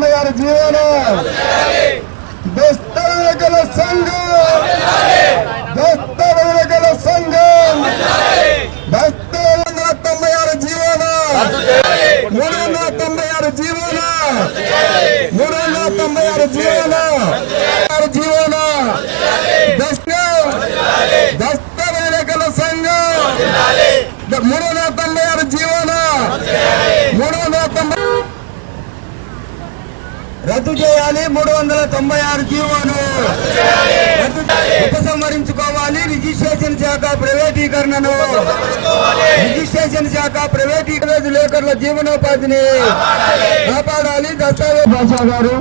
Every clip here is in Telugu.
196 జీవన దస్తవేదుల సంఘం 396 జీవన 396 జీవన 396 జీవన జీవన దస్తవేదుల సంఘం 396 జీవన 390 రద్దు చేయాలి. 396 జీవోను ఉపసంహరించుకోవాలి. రిజిస్ట్రేషన్ శాఖ ప్రైవేటీకరణను విలేకరుల జీవనోపాధిని కాపాడాలి. దస్తావేజ్ భాషా గారు,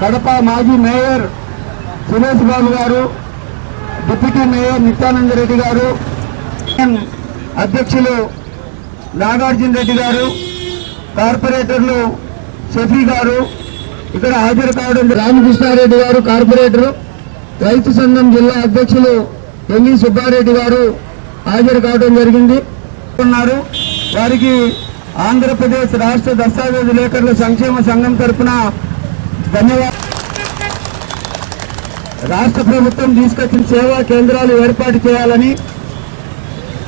కడప మాజీ మేయర్ సురేష్ బాబు గారు, డిప్యూటీ మేయర్ నిత్యానంద రెడ్డి గారు, అధ్యక్షులు నాగార్జున రెడ్డి గారు, కార్పొరేటర్లు షఫీ గారు ఇక్కడ హాజరు కావడం, రామకృష్ణారెడ్డి గారు కార్పొరేటర్, రైతు సంఘం జిల్లా అధ్యక్షులు ఎంవి సుబ్బారెడ్డి గారు హాజరు కావడం జరిగింది. ఉన్నారు వారికి ఆంధ్రప్రదేశ్ రాష్ట్ర దస్తావేజ్ విలేకరుల సంక్షేమ సంఘం తరఫున ధన్యవాదాలు. రాష్ట్ర ప్రభుత్వం తీసుకొచ్చిన సేవా కేంద్రాలు ఏర్పాటు చేయాలని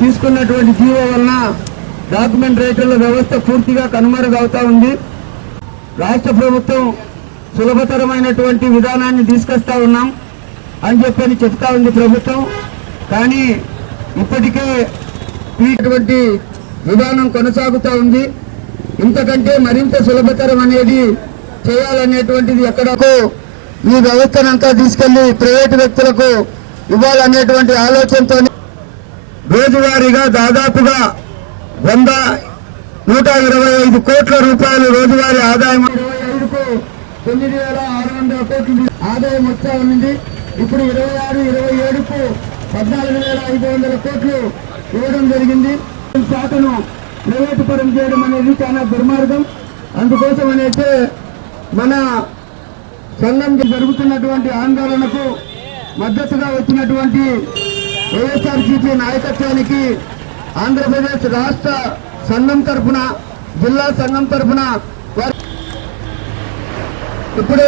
తీసుకున్నటువంటి జీవో వలన డాక్యుమెంట్ రైటర్ల వ్యవస్థ పూర్తిగా కనుమరుగవుతా ఉంది. రాష్ట్ర ప్రభుత్వం సులభతరమైనటువంటి విధానాన్ని తీసుకొస్తా ఉన్నాం అని చెప్పని చెప్తా ఉంది ప్రభుత్వం. కానీ ఇప్పటికే ఇటువంటి విధానం కొనసాగుతూ ఉంది. ఇంతకంటే మరింత సులభతరం అనేది చేయాలనేటువంటిది ఎక్కడకు ఈ వ్యవస్థనంతా తీసుకెళ్లి ప్రైవేటు వ్యక్తులకు ఇవ్వాలనేటువంటి ఆలోచనతో రోజువారీగా దాదాపుగా 125 కోట్ల రూపాయలు రోజువారీ ఆదాయం, 25కు 9,600 కోట్లు ఆదాయం వచ్చా ఉంది. ఇప్పుడు 26, 27కు 14,500 కోట్లు ఇవ్వడం జరిగింది. శాఖను ప్రైవేటు పరం చేయడం అనేది చాలా దుర్మార్గం. అందుకోసం అయితే మన సంఘం జరుగుతున్నటువంటి ఆందోళనకు మద్దతుగా వచ్చినటువంటి వైఎస్ఆర్సీపీ నాయకత్వానికి ఆంధ్రప్రదేశ్ రాష్ట్ర సంఘం తరఫున, జిల్లా సంఘం తరఫున ఇప్పుడు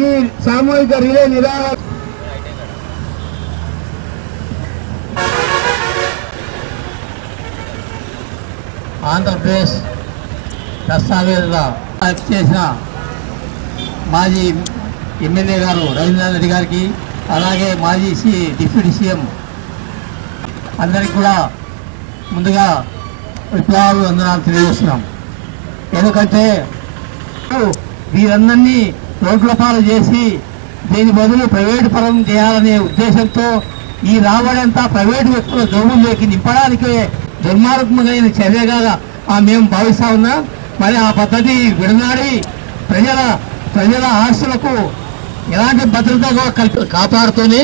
ఈ సామూహిక రిలే నిరాహార ఆంధ్రప్రదేశ్ దస్తావేజుల చేసిన మాజీ ఎమ్మెల్యే గారు రవీంద్రనాథ్ రెడ్డి గారికి, అలాగే మాజీ డిప్యూటీ సీఎం అందరికీ కూడా ముందుగా విప్లవాలు వందనాలు తెలియజేస్తున్నాం. ఎందుకంటే వీరందరినీ రోడ్ల పాలు చేసి దీని బదులు ప్రైవేటు పరం చేయాలనే ఉద్దేశంతో ఈ రాబడంతా ప్రైవేటు వ్యక్తుల జోబుల్లోకి నింపడానికే దుర్మార్గమైన చర్యగా మేము భావిస్తా ఉన్నాం. మరి ఆ పద్ధతి విడనాడి ప్రజల ఆస్తులకు ఎలాంటి భద్రత కాపాడుతూనే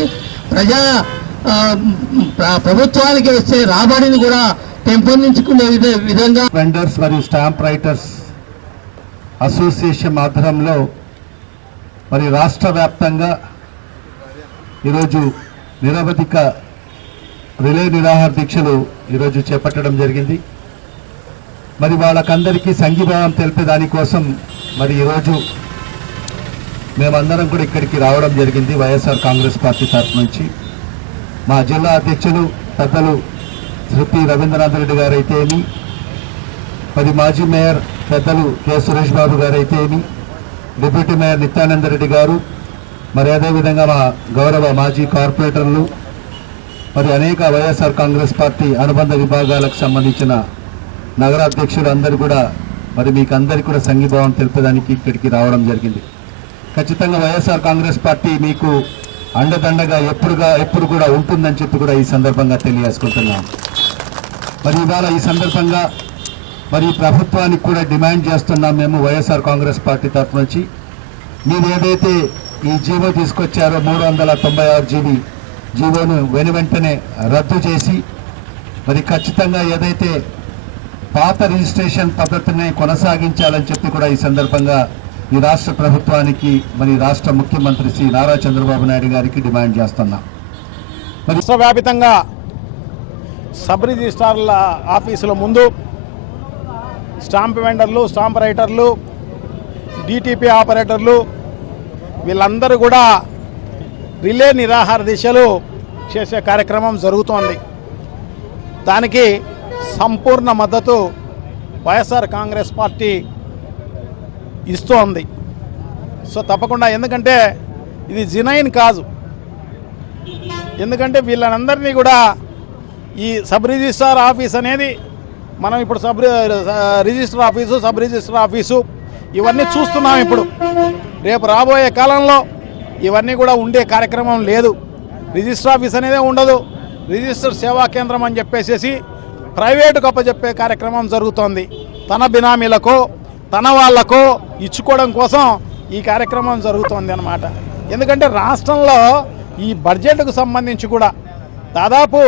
ప్రభుత్వానికి వచ్చే రాబడిని కూడా పెంపొందించుకునే విధంగా వెండర్స్ మరియు స్టాంప్ రైటర్స్ అసోసియేషన్ ఆధ్వర్యంలో మరి రాష్ట్ర వ్యాప్తంగా ఈరోజు నిరవధిక రిలే నిరాహార దీక్షలు ఈరోజు చేపట్టడం జరిగింది. మరి వాళ్ళకందరికీ సంఘీభావం తెలిపే దానికోసం మరి ఈరోజు మేమందరం కూడా ఇక్కడికి రావడం జరిగింది. వైఎస్ఆర్ కాంగ్రెస్ పార్టీ తరఫు నుంచి మా జిల్లా అధ్యక్షులు పెద్దలు శ్రీ రవీంద్రనాథ్ రెడ్డి గారు అయితేమి, మరి మాజీ మేయర్ పెద్దలు కె సురేష్ బాబు గారు అయితేమి, డిప్యూటీ మేయర్ నిత్యానంద రెడ్డి గారు, మరి అదేవిధంగా మా గౌరవ మాజీ కార్పొరేటర్లు, మరి అనేక వైఎస్ఆర్ కాంగ్రెస్ పార్టీ అనుబంధ విభాగాలకు సంబంధించిన నగరాధ్యక్షులు అందరూ కూడా మరి మీకు అందరికీ కూడా సంఘీభావం తెలిపేదానికి ఇక్కడికి రావడం జరిగింది. ఖచ్చితంగా వైఎస్ఆర్ కాంగ్రెస్ పార్టీ మీకు అండదండగా ఎప్పుడు కూడా ఉంటుందని చెప్పి కూడా ఈ సందర్భంగా తెలియజేసుకుంటున్నాం. మరి ఇవాళ ఈ సందర్భంగా మరి ప్రభుత్వానికి కూడా డిమాండ్ చేస్తున్నాం మేము వైఎస్ఆర్ కాంగ్రెస్ పార్టీ తరఫు నుంచి. మీరు ఏదైతే ఈ జీవో తీసుకొచ్చారో 396 జీబీ జీవోను వెంటనే రద్దు చేసి మరి ఖచ్చితంగా ఏదైతే పాత రిజిస్ట్రేషన్ పద్ధతిని కొనసాగించాలని చెప్పి కూడా ఈ సందర్భంగా ఈ రాష్ట్ర ప్రభుత్వానికి మరి రాష్ట్ర ముఖ్యమంత్రి శ్రీ నారా చంద్రబాబు నాయుడు గారికి డిమాండ్ చేస్తున్నాం. మరి విశ్వవ్యాపితంగా సబ్ రిజిస్ట్రార్ల ఆఫీసుల ముందు స్టాంప్ వెండర్లు, స్టాంప్ రైటర్లు, డిటిపి ఆపరేటర్లు వీళ్ళందరూ కూడా రిలే నిరాహార దీక్షలు చేసే కార్యక్రమం జరుగుతోంది. దానికి సంపూర్ణ మద్దతు వైఎస్ఆర్ కాంగ్రెస్ పార్టీ ఇస్తోంది. సో తప్పకుండా, ఎందుకంటే ఇది జినైన్ కాదు. ఎందుకంటే వీళ్ళందరినీ కూడా ఈ సబ్ రిజిస్ట్రార్ ఆఫీస్ అనేది మనం ఇప్పుడు register office, sub register office ఇవన్నీ చూస్తున్నాం. ఇప్పుడు రేపు రాబోయే కాలంలో ఇవన్నీ కూడా ఉండే కార్యక్రమం లేదు. రిజిస్టర్ ఆఫీస్ అనేదే ఉండదు. రిజిస్టర్ సేవా కేంద్రం అని చెప్పేసి ప్రైవేటుకు అప్పచెప్పే కార్యక్రమం జరుగుతోంది. తన బినామీలకో తన వాళ్లకో ఇచ్చుకోవడం కోసం ఈ కార్యక్రమం జరుగుతోంది అన్నమాట. ఎందుకంటే రాష్ట్రంలో ఈ బడ్జెట్కు సంబంధించి కూడా దాదాపు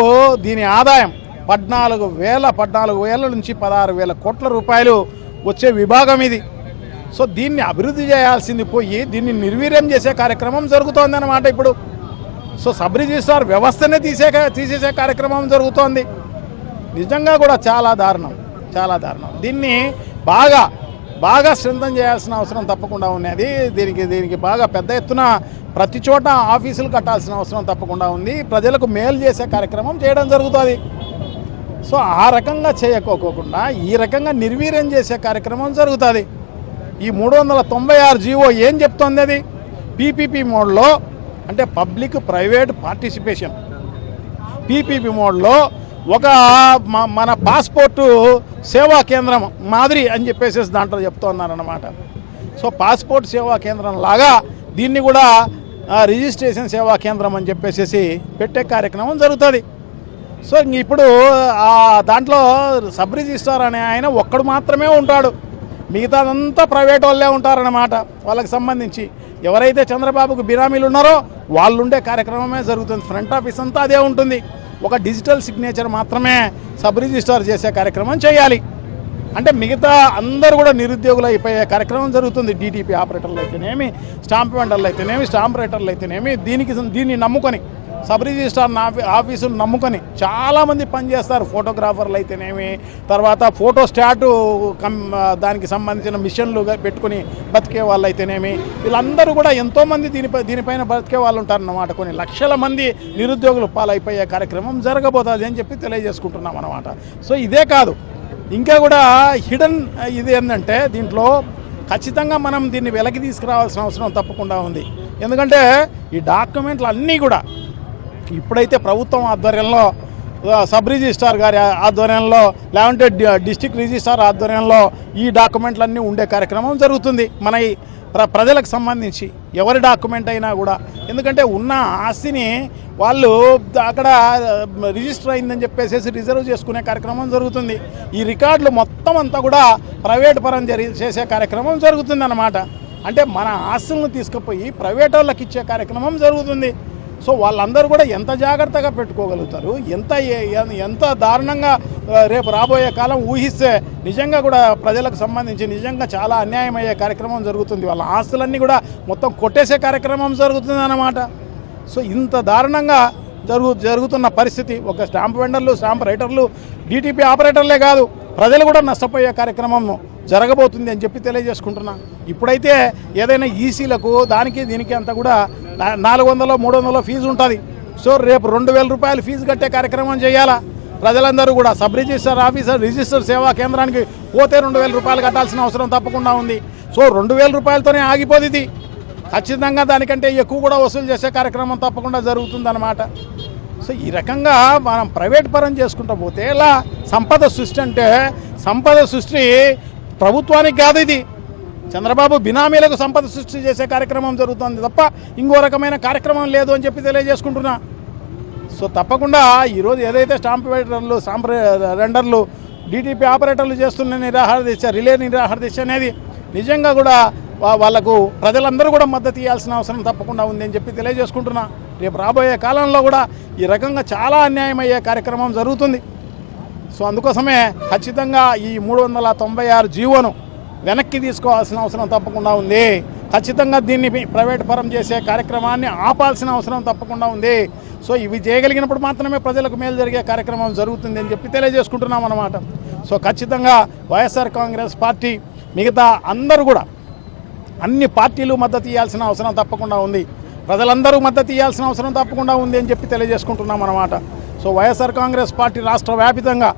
దీని ఆదాయం 14,000 నుంచి 16,000 కోట్ల రూపాయలు వచ్చే విభాగం ఇది. సో దీన్ని అభివృద్ధి చేయాల్సింది పోయి దీన్ని నిర్వీర్యం చేసే కార్యక్రమం జరుగుతోంది అన్నమాట ఇప్పుడు. సో సబ్ రిజిస్ట్రార్ వ్యవస్థనే తీసేసే కార్యక్రమం జరుగుతోంది. నిజంగా కూడా చాలా దారుణం. దీన్ని బాగా స్ట్రెంథన్ చేయాల్సిన అవసరం తప్పకుండా ఉన్నది. దీనికి బాగా పెద్ద ఎత్తున ప్రతి చోట ఆఫీసులు కట్టాల్సిన అవసరం తప్పకుండా ఉంది. ప్రజలకు మేలు చేసే కార్యక్రమం చేయడం జరుగుతుంది. సో ఆ రకంగా చేయకోకుండా ఈ రకంగా నిర్వీర్యం చేసే కార్యక్రమం జరుగుతుంది. ఈ 396 జీవో ఏం చెప్తోంది? అది పీపీపీ మోడ్లో, అంటే పబ్లిక్ ప్రైవేట్ పార్టిసిపేషన్ పీపీపీ మోడ్లో ఒక మన పాస్పోర్టు సేవా కేంద్రం మాదిరి అని చెప్పేసి దాంట్లో చెప్తున్నారన్నమాట. సో పాస్పోర్ట్ సేవా కేంద్రం లాగా దీన్ని కూడా రిజిస్ట్రేషన్ సేవా కేంద్రం అని చెప్పేసి పెట్టే కార్యక్రమం జరుగుతుంది. సో ఇప్పుడు దాంట్లో సబ్ రిజిస్ట్రార్ అనే ఆయన ఒక్కడు మాత్రమే ఉంటాడు. మిగతాదంతా ప్రైవేట్ వాళ్ళే ఉంటారన్నమాట. వాళ్ళకి సంబంధించి ఎవరైతే చంద్రబాబుకు బినామీలు ఉన్నారో వాళ్ళు ఉండే కార్యక్రమమే జరుగుతుంది. ఫ్రంట్ ఆఫీస్ అంతా అదే ఉంటుంది. ఒక డిజిటల్ సిగ్నేచర్ మాత్రమే సబ్ రిజిస్ట్రార్ చేసే కార్యక్రమం చేయాలి. అంటే మిగతా అందరూ కూడా నిరుద్యోగులు అయిపోయే కార్యక్రమం జరుగుతుంది. డిటిపి ఆపరేటర్లు అయితేనేమి, స్టాంప్ వెండర్లు అయితేనేమి, స్టాంప్ రైటర్లు అయితేనేమి, దీన్ని నమ్ముకొని సబ్ రిజిస్ట్రార్ ఆఫీసును నమ్ముకొని చాలామంది పనిచేస్తారు. ఫోటోగ్రాఫర్లు అయితేనేమి, తర్వాత ఫోటో స్టాటు దానికి సంబంధించిన మిషన్లు పెట్టుకుని బతికే వాళ్ళు అయితేనేమి, వీళ్ళందరూ కూడా ఎంతోమంది దీనిపైన బతికే వాళ్ళు ఉంటారన్నమాట. కొన్ని లక్షల మంది నిరుద్యోగులు పాలైపోయే కార్యక్రమం జరగబోతుంది అని చెప్పి తెలియజేసుకుంటున్నాం అన్నమాట. సో ఇదే కాదు, ఇంకా కూడా హిడెన్ ఇది ఏంటంటే దీంట్లో ఖచ్చితంగా మనం దీన్ని వెలకి తీసుకురావాల్సిన అవసరం తప్పకుండా ఉంది. ఎందుకంటే ఈ డాక్యుమెంట్లు అన్నీ కూడా ఇప్పుడైతే ప్రభుత్వం ఆధ్వర్యంలో, సబ్ రిజిస్ట్రార్ గారి ఆధ్వర్యంలో, లేదంటే డిస్ట్రిక్ట్ రిజిస్ట్రార్ ఆధ్వర్యంలో ఈ డాక్యుమెంట్లన్నీ ఉండే కార్యక్రమం జరుగుతుంది. మన ప్రజలకు సంబంధించి ఎవరి డాక్యుమెంట్ అయినా కూడా, ఎందుకంటే ఉన్న ఆస్తిని వాళ్ళు అక్కడ రిజిస్టర్ అయిందని చెప్పేసి రిజర్వ్ చేసుకునే కార్యక్రమం జరుగుతుంది. ఈ రికార్డులు మొత్తం అంతా కూడా ప్రైవేట్ పరం చేసే కార్యక్రమం జరుగుతుంది అన్నమాట. అంటే మన ఆస్తులను తీసుకుపోయి ప్రైవేట్ వాళ్ళకి ఇచ్చే కార్యక్రమం జరుగుతుంది. సో వాళ్ళందరూ కూడా ఎంత జాగ్రత్తగా పెట్టుకోగలుగుతారు, ఎంత దారుణంగా రేపు రాబోయే కాలం ఊహిస్తే నిజంగా కూడా ప్రజలకు సంబంధించి నిజంగా చాలా అన్యాయం అయ్యే కార్యక్రమం జరుగుతుంది. వాళ్ళ ఆస్తులన్నీ కూడా మొత్తం కొట్టేసే కార్యక్రమం జరుగుతుంది అన్నమాట. సో ఇంత దారుణంగా జరుగుతున్న పరిస్థితి ఒక స్టాంప్ వెండర్లు, స్టాంప్ రైటర్లు, డిటిపి ఆపరేటర్లే కాదు, ప్రజలు కూడా నష్టపోయే కార్యక్రమం జరగబోతుంది అని చెప్పి తెలియజేసుకుంటున్నా. ఇప్పుడైతే ఏదైనా ఈసీలకు దీనికి అంతా కూడా 400, 300 ఫీజు ఉంటుంది. సో రేపు 2,000 రూపాయలు ఫీజు కట్టే కార్యక్రమం చేయాలా ప్రజలందరూ కూడా. సబ్ రిజిస్టర్ ఆఫీసర్ రిజిస్టర్ సేవా కేంద్రానికి పోతే 2,000 రూపాయలు కట్టాల్సిన అవసరం తప్పకుండా ఉంది. సో 2,000 రూపాయలతోనే ఆగిపోదు ఇది. ఖచ్చితంగా దానికంటే ఎక్కువ కూడా వసూలు చేసే కార్యక్రమం తప్పకుండా జరుగుతుందన్నమాట. సో ఈ రకంగా మనం ప్రైవేట్ పరం చేసుకుంటూ పోతే ఇలా సంపద సృష్టి అంటే సంపద సృష్టి ప్రభుత్వానికి కాదు, ఇది చంద్రబాబు బినామీలకు సంపద సృష్టి చేసే కార్యక్రమం జరుగుతుంది తప్ప ఇంకో రకమైన కార్యక్రమం లేదు అని చెప్పి తెలియజేసుకుంటున్నా. సో తప్పకుండా ఈరోజు ఏదైతే స్టాంప్ వెండర్లు, స్టాంప్ రెండర్లు, డిటిపి ఆపరేటర్లు చేస్తున్న నిరాహార దీక్ష, రిలే నిరాహార దీక్ష అనేది నిజంగా కూడా వాళ్లకు ప్రజలందరూ కూడా మద్దతు ఇవ్వాల్సిన అవసరం తప్పకుండా ఉంది అని చెప్పి తెలియజేసుకుంటున్నా. రేపు రాబోయే కాలంలో కూడా ఈ రకంగా చాలా అన్యాయం అయ్యే కార్యక్రమం జరుగుతుంది. సో అందుకోసమే ఖచ్చితంగా ఈ 396 జీవోను వెనక్కి తీసుకోవాల్సిన అవసరం తప్పకుండా ఉంది. ఖచ్చితంగా దీన్ని ప్రైవేట్ పరం చేసే కార్యక్రమాన్ని ఆపాల్సిన అవసరం తప్పకుండా ఉంది. సో ఇవి చేయగలిగినప్పుడు మాత్రమే ప్రజలకు మేలు జరిగే కార్యక్రమం జరుగుతుంది అని చెప్పి తెలియజేసుకుంటున్నాం అన్నమాట. సో ఖచ్చితంగా వైఎస్ఆర్ కాంగ్రెస్ పార్టీ మిగతా అందరూ కూడా అన్ని పార్టీలు మద్దతు ఇవ్వాల్సిన అవసరం తప్పకుండా ఉంది, ప్రజలందరూ మద్దతు ఇవ్వాల్సిన అవసరం తప్పకుండా ఉంది అని చెప్పి తెలియజేసుకుంటున్నాం అన్నమాట. సో వైఎస్ఆర్ కాంగ్రెస్ పార్టీ రాష్ట్ర వ్యాపితంగా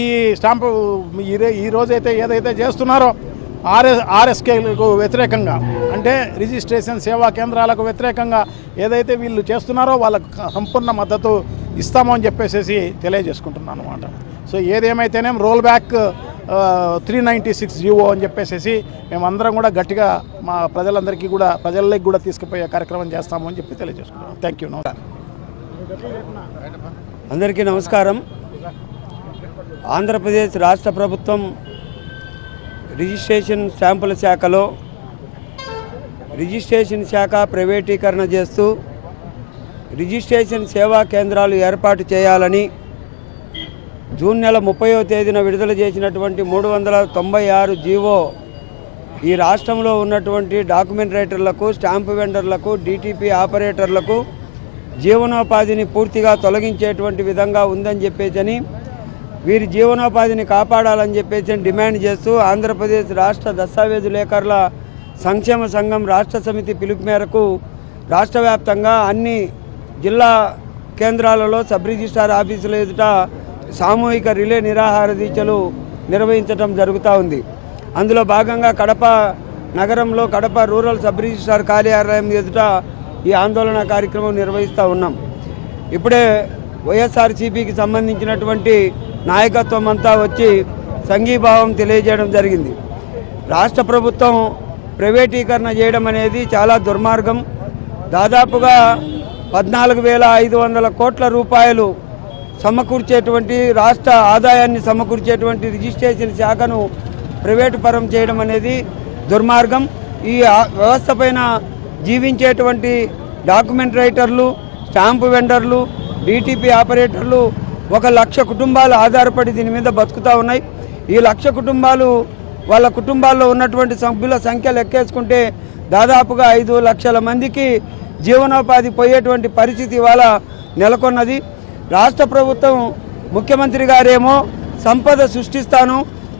ఈ స్టాంపు ఈ రోజైతే ఏదైతే చేస్తున్నారో ఆర్ఎస్కేలకు వ్యతిరేకంగా, అంటే రిజిస్ట్రేషన్ సేవా కేంద్రాలకు వ్యతిరేకంగా ఏదైతే వీళ్ళు చేస్తున్నారో వాళ్ళకు సంపూర్ణ మద్దతు ఇస్తామో అని చెప్పేసి తెలియజేసుకుంటున్నాను అనమాట. సో ఏదేమైతేనేం రోల్ బ్యాక్ 396 జీవో అని చెప్పేసి మేమందరం కూడా గట్టిగా మా ప్రజల్లోకి కూడా తీసుకుపోయే కార్యక్రమం చేస్తాము అని చెప్పి తెలియజేసుకుంటున్నాం. Thank you. అందరికీ నమస్కారం. ఆంధ్రప్రదేశ్ రాష్ట్ర ప్రభుత్వం రిజిస్ట్రేషన్ స్టాంపుల శాఖలో రిజిస్ట్రేషన్ శాఖ ప్రైవేటీకరణ చేస్తూ రిజిస్ట్రేషన్ సేవా కేంద్రాలు ఏర్పాటు చేయాలని జూన్ నెల 30వ తేదీన విడుదల చేసినటువంటి 396 జీవో ఈ రాష్ట్రంలో ఉన్నటువంటి డాక్యుమెంట్ రైటర్లకు, స్టాంపు వెండర్లకు, డిటిపి ఆపరేటర్లకు జీవనోపాధిని పూర్తిగా తొలగించేటువంటి విధంగా ఉందని చెప్పేసి వీరి జీవనోపాధిని కాపాడాలని చెప్పేసి డిమాండ్ చేస్తూ ఆంధ్రప్రదేశ్ రాష్ట్ర దస్తావేజు లేఖరుల సంక్షేమ సంఘం రాష్ట్ర సమితి పిలుపు మేరకు రాష్ట్ర వ్యాప్తంగా అన్ని జిల్లా కేంద్రాలలో సబ్ రిజిస్ట్రార్ ఆఫీసుల ఎదుట సామూహిక రిలే నిరాహార దీక్షలు నిర్వహించడం జరుగుతూ ఉంది. అందులో భాగంగా కడప నగరంలో కడప రూరల్ సబ్ రిజిస్ట్రార్ కార్యాలయం ఎదుట ఈ ఆందోళన కార్యక్రమం నిర్వహిస్తూ ఉన్నాం. ఇప్పుడే వైఎస్ఆర్సీపీకి సంబంధించినటువంటి నాయకత్వం అంతా వచ్చి సంఘీభావం తెలియజేయడం జరిగింది. రాష్ట్ర ప్రభుత్వం ప్రైవేటీకరణ చేయడం అనేది చాలా దుర్మార్గం. దాదాపుగా 14,500 కోట్ల రూపాయలు సమకూర్చేటువంటి రాష్ట్ర ఆదాయాన్ని సమకూర్చేటువంటి రిజిస్ట్రేషన్ శాఖను ప్రైవేటు పరం చేయడం అనేది దుర్మార్గం. ఈ వ్యవస్థ పైన జీవించేటువంటి డాక్యుమెంట్ రైటర్లు, స్టాంపు వెండర్లు, డిటిపి ఆపరేటర్లు 1,00,000 కుటుంబాలు ఆధారపడి దీని మీద బతుకుతూ ఉన్నాయి. ఈ 1,00,000 కుటుంబాలు వాళ్ళ కుటుంబాల్లో ఉన్నటువంటి సభ్యుల సంఖ్య లెక్కేసుకుంటే దాదాపుగా 5 లక్షల మందికి జీవనోపాధి పోయేటువంటి పరిస్థితి ఇవాళ నెలకొన్నది. రాష్ట్ర ప్రభుత్వం ముఖ్యమంత్రి గారేమో సంపద సృష్టిస్తాను,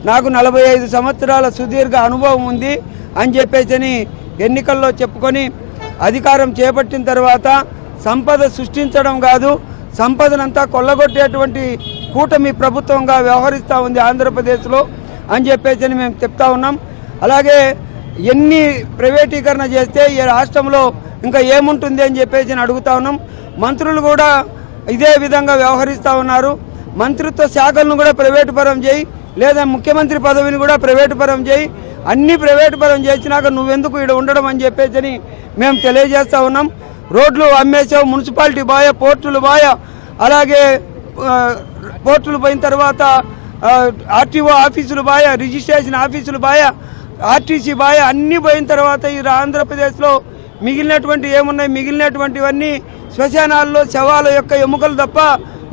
నాకు 45 సంవత్సరాల సుదీర్ఘ అనుభవం ఉంది అని చెప్పేసి ఎన్నికల్లో చెప్పుకొని అధికారం చేపట్టిన తర్వాత సంపద సృష్టించడం కాదు, సంపదనంతా కొల్లగొట్టేటువంటి కూటమి ప్రభుత్వంగా వ్యవహరిస్తూ ఉంది ఆంధ్రప్రదేశ్లో అని చెప్పేసి మేము చెప్తా ఉన్నాం. అలాగే ఎన్ని ప్రైవేటీకరణ చేస్తే ఈ రాష్ట్రంలో ఇంకా ఏముంటుంది అని చెప్పేసి అడుగుతా ఉన్నాం. మంత్రులు కూడా ఇదే విధంగా వ్యవహరిస్తూ ఉన్నారు. మంత్రిత్వ శాఖలను కూడా ప్రైవేటు పరం చేయి, లేదా ముఖ్యమంత్రి పదవిని కూడా ప్రైవేటు పరం చేయి, అన్ని ప్రైవేటు పరం చేసినాక నువ్వెందుకు ఇక్కడ ఉండడం అని చెప్పేసి మేము తెలియజేస్తూ ఉన్నాం. రోడ్లు అమ్మేసావు, మున్సిపాలిటీ బాయ, పోర్టులు బాయ, అలాగే పోర్టులు పోయిన తర్వాత ఆర్టీఓ ఆఫీసులు బాయ, రిజిస్ట్రేషన్ ఆఫీసులు బాయ, ఆర్టీసీ బాయ, అన్నీ పోయిన తర్వాత ఈ ఆంధ్రప్రదేశ్లో మిగిలినటువంటి ఏమున్నాయి? మిగిలినటువంటివన్నీ శ్మశానాల్లో శవాల యొక్క ఎముకలు తప్ప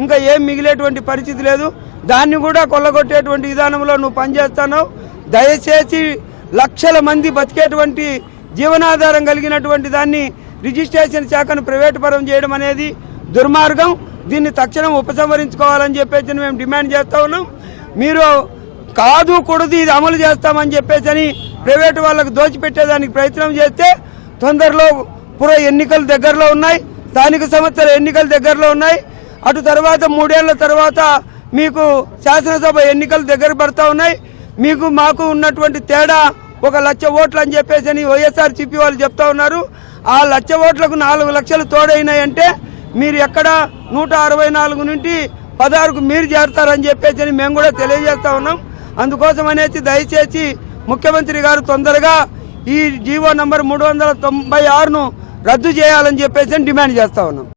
ఇంకా ఏం మిగిలేటువంటి పరిస్థితి లేదు. దాన్ని కూడా కొల్లగొట్టేటువంటి విధానంలో నువ్వు పనిచేస్తున్నావు. దయచేసి లక్షల మంది బతికేటువంటి జీవనాధారం కలిగినటువంటి దాన్ని రిజిస్ట్రేషన్ శాఖను ప్రైవేటు పరం చేయడం అనేది దుర్మార్గం. దీన్ని తక్షణం ఉపసంహరించుకోవాలని చెప్పేసి మేము డిమాండ్ చేస్తూ ఉన్నాం. మీరు కాదు కూడదు ఇది అమలు చేస్తామని చెప్పేసి ప్రైవేటు వాళ్ళకు దోచిపెట్టేదానికి ప్రయత్నం చేస్తే తొందరలో పుర ఎన్నికలు దగ్గరలో ఉన్నాయి, స్థానిక సంస్థల ఎన్నికలు దగ్గరలో ఉన్నాయి. అటు తర్వాత 3 ఏళ్ల తర్వాత మీకు శాసనసభ ఎన్నికలు దగ్గర పడతా ఉన్నాయి. మీకు మాకు ఉన్నటువంటి తేడా 1,00,000 ఓట్లు అని చెప్పేసి వైఎస్ఆర్సీపీ వాళ్ళు చెప్తా ఉన్నారు. ఆ 1,00,000 ఓట్లకు 4 లక్షలు తోడైనాయంటే మీరు ఎక్కడ 164 నుండి 16కు మీరు చేరతారని చెప్పేసి మేము కూడా తెలియజేస్తా ఉన్నాం. అందుకోసం అనేసి దయచేసి ముఖ్యమంత్రి గారు తొందరగా ఈ జీవో నంబర్ 396ను రద్దు చేయాలని చెప్పేసి డిమాండ్ చేస్తా ఉన్నాం.